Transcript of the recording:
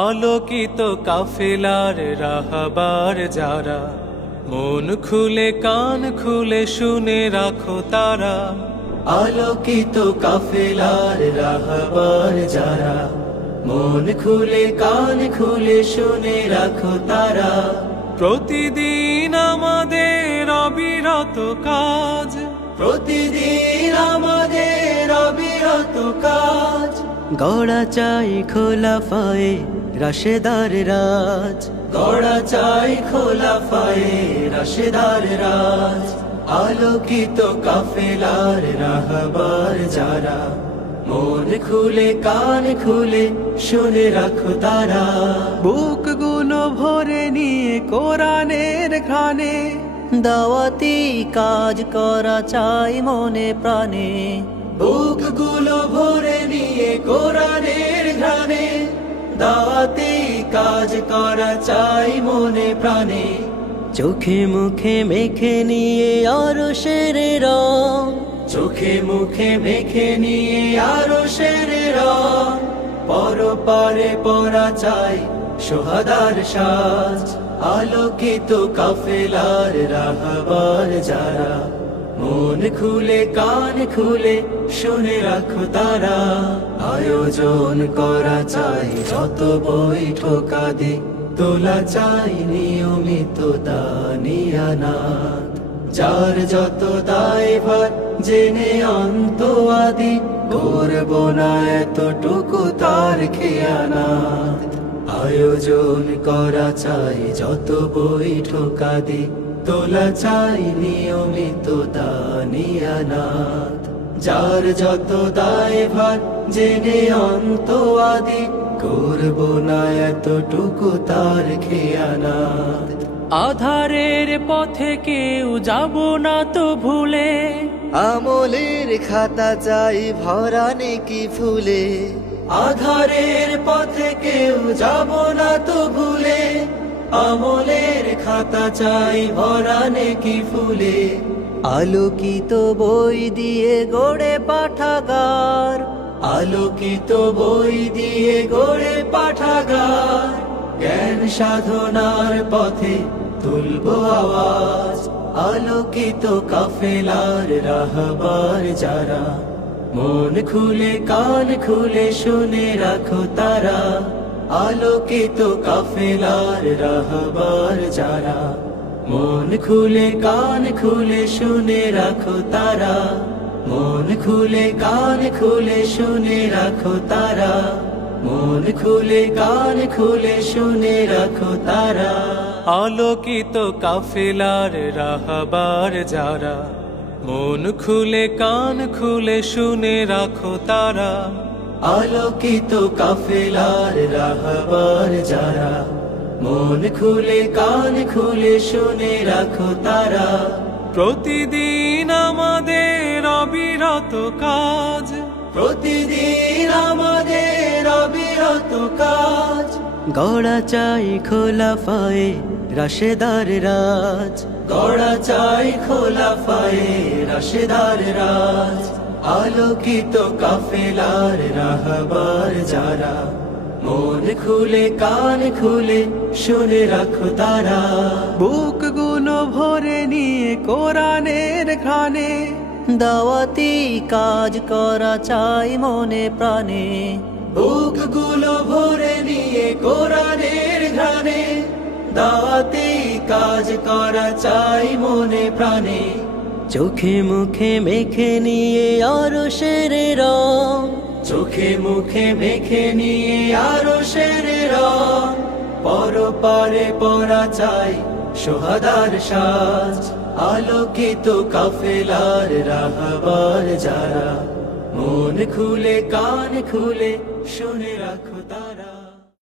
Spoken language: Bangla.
আলোকিত কাফেলার রাহবার যারা, মন খুলে কান খুলে শুনে রাখো তারা। আলোকিত কাফেলার রাহবার যারা, মন খুলে কান খুলে শুনে রাখো তারা। প্রতিদিন আমাদের অবিরত কাজ, প্রতিদিন আমাদের অবিরত কাজ। গড়া চাই খোলাফায়ে রাশেদার রাজ, গড়া চাই খোলাফায়ে রাশেদার রাজ। আলোকিত কাফেলার রাহবার যারা, মন খুলে কান খুলে শুনে রাখো তারা। বুকগুলো ভরে নিয়ে কোরআনের ঘ্রাণে, দাওয়াতি কাজ করা চাই মনে প্রাণে। বুকগুলো ভরে নিয়ে কোরআনের ঘ্রাণে, দাওয়াতি কাজ করা চাই মনে প্রাণে। চোখে মুখে মেখে নিয়ে আরশের রং, চোখে মুখে মেখে নিয়ে আরশের রং। পরপারে পরা চাই সোহাদার সাজ। আলোকিত কাফেলার রাহবার যারা, মন খুলে কান খুলে শুনে রাখো তারা। আয়োজন করা চাই যত বৈঠকাদি, তোলা চাই নিয়মিত দানিয়ানাত। যার যত দায়ভার জেনে অন্তোয়াদি, করব না এতটুকু তার খেয়ানাত। আয়োজন করা চাই যত বৈঠকাদি, তোলা চাই নিয়মিত দানিয়ানাত। যার যত দায়ভার জেনে অন্তোয়াদি, করব না এতটুকু তার খেয়ানাত। আধারের পথে কেউ যাব না তো ভুলে, আমলের খাতা চাই ভরা নেকি ফুলে। আধারের পথে কেউ যাব না তো ভুলে, আমলের খাতা চাই ভরা নেকি ফুলে। আলোকিত বই দিয়ে গড়ে পাঠাগার, আলোকিত বই দিয়ে গড়ে পাঠাগার। জ্ঞান সাধনার পথে তুলবো আওয়াজ। আলোকিত কাফেলার রাহবার যারা, মন খুলে কান খুলে শুনে রাখো তারা। আলোকিত কাফেলার রাহবার যারা, মন খুলে কান খুলে শুনে রাখো তারা। মন খুলে কান খুলে শুনে রাখো তারা। মন খুলে কান খুলে শুনে রাখো তারা। আলোকিত কাফেলার রাহবার যারা, মন খুলে কান খুলে শুনে রাখো তারা। আলোকিত কাফেলার রাহবার যারা, মন খুলে কান খুলে শুনে রাখো তারা। প্রতিদিন আমাদের অবিরত কাজ, প্রতিদিন আমাদের অবিরত কাজ। গড়া চাই খোলাফায়ে রাশেদার রাজ, গড়া চাই খোলাফায়ে রাশেদার রাজ। আলোকিত কাফেলার রাহবার যারা, মন খুলে কান খুলে শুনে রাখো তারা। বুকগুলো ভরে নিয়ে কোরআনের ঘ্রাণে, দাওয়াতি কাজ করা চাই মনে প্রাণে। বুকগুলো ভরে নিয়ে কোরআনের ঘ্রাণে, দাওয়াতি কাজ করা চাই মনে প্রাণে। চোখে মুখে মেখে নিয়ে আরশের রং, চোখে মুখে মেখে নিয়ে আরশের রং। পরপারে পরা চাই সোহাদার সাজ। আলোকিত কাফেলার রাহবার যারা, মন খুলে কান খুলে শুনে রাখো তারা।